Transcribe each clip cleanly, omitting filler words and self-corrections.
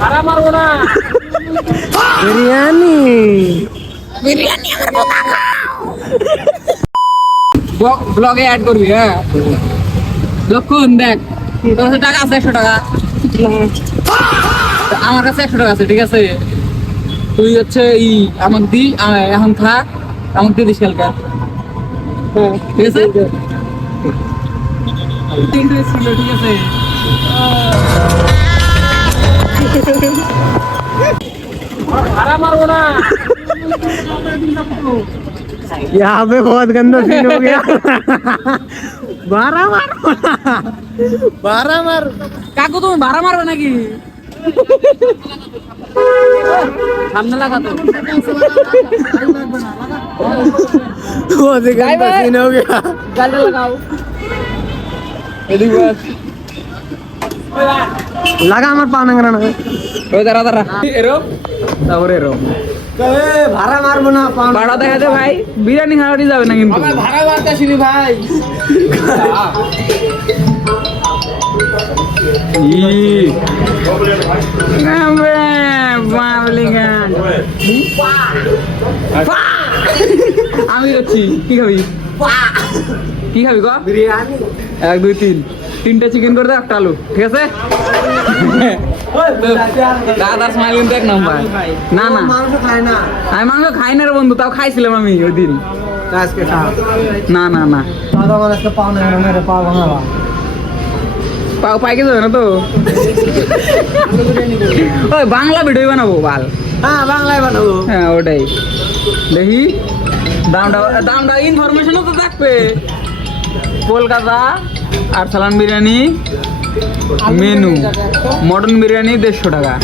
ভাড়া মারবো না। বিরিয়ানি ব্লগে অ্যাড করবি, হ্যাঁ লক্ষণ দেখ তোর কাছে টাকা আছে 100 টাকা, আমার কাছে 100 টাকা আছে, ঠিক আছে তুই হচ্ছে আমাকে দি, এখন থাক আমাকে দিয়ে দিস কালকে, ঠিক আছে ঠিক আছে। ভাড়া मारो ना। यहाँ पे बहुत गंदा सीन हो गया। बारह मार बारह मार কাকু তুমি ভাড়া মারবে নাকি? সামনে লাগা তো बहुत ही गंदा सीन हो गया। গাড়িটা লাগাও এদিকে বস। लगा हमारे पान अंगराना ওই দাঁড়া দাঁড়া এরো তারপরে এরো भाड़ा मारबो ना पान ভাড়া দেখা দে ভাই, বিরিয়ানি খাওয়াটি যাবে না কিন্তু भाड़ा मारते सीनी भाई আমি যাচ্ছি, কি খাবি কি খাবি গো? बिरयानी 1 2 3 তিনটা চিকেন করে দে, একটা আলু, ঠিক আছে দাদার স্মাইল কিন্তু 1 নাম্বার। না না मांस खाए ना আমি মাংস খাই না রে বন্ধু, তাও খাইছিলাম আমি ওই দিন। काश के साथ না না না दादा वाला से पान है मेरे पाव बना পাও পাইকে যাবে না তো। ওই বাংলা ভিডিও বানাবো বাল, हाँ बांग्ला बनाओ হ্যাঁ ওটাই দেখি। দামটা ইনফরমেশনও তো থাকবে। কলকাতা আরসালান বিরিয়ানি মেনু, মটন বিরিয়ানি 150 টাকা,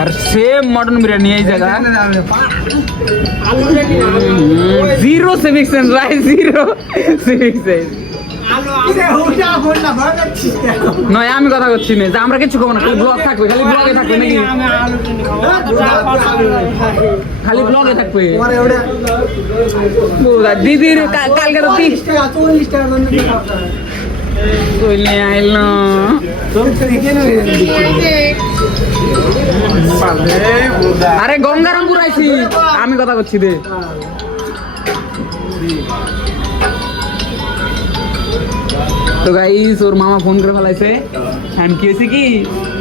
আর সেম মটন বিরিয়ানি এই জায়গা 0 সিভিক সেন্স ভাই, 0 সিভিক সেন্স নয়। আমি কথা করছি না যে আমরা কিছু খাবো না, খালি ব্লগ থাকবে, খালি ব্লগে থাকবে নাকি, খালি ব্লগে থাকবে। দিদির কালকে তো 30 কইলে আইলো আরে গঙ্গারামপুর আইছি, আমি কথা করছি দে। তো গাইস ওর মামা ফোন করে ফেলাইছে, আমি কি হয়েছে কি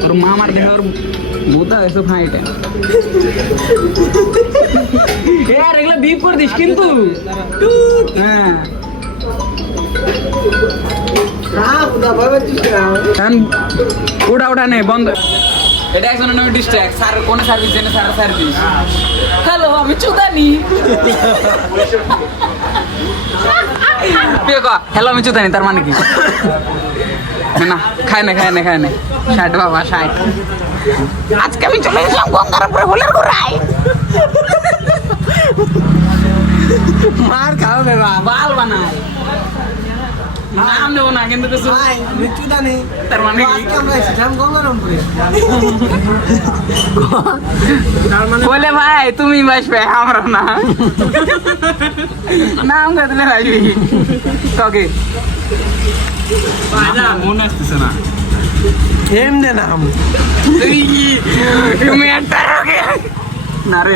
ওর মামার দেখে ওর বোতা হয়েছে ফাইটে। আর এগুলো বিপ করে দিস কিন্তু, হ্যাঁ ওটা নেই বন্ধ। এটা একজনের নামে ডিস্ট্র্যাক্ট, স্যার কোন সার্ভিস জেনে স্যার সার্ভিস। হ্যালো আমি চুদানি, হ্যালো আমি চুদানি, তার মানে কি? না খায় না 60 বাবা 60। আজকে আমি চলে এসেছিলাম গঙ্গারামপুরে হোলের গোড়ায়। মার খাও না বাল বানায়, নাম নেবো না কিন্তু কিছু মৃত্যুদা নেই তার মানে কি? আমরা এসেছিলাম গঙ্গারামপুরে বলে ভাই তুমি বাসবে আমরা না, নাম করে দিলে রাখবি তোকে মনে আসতেছে না এম দে নাম তুমি একটা না রে।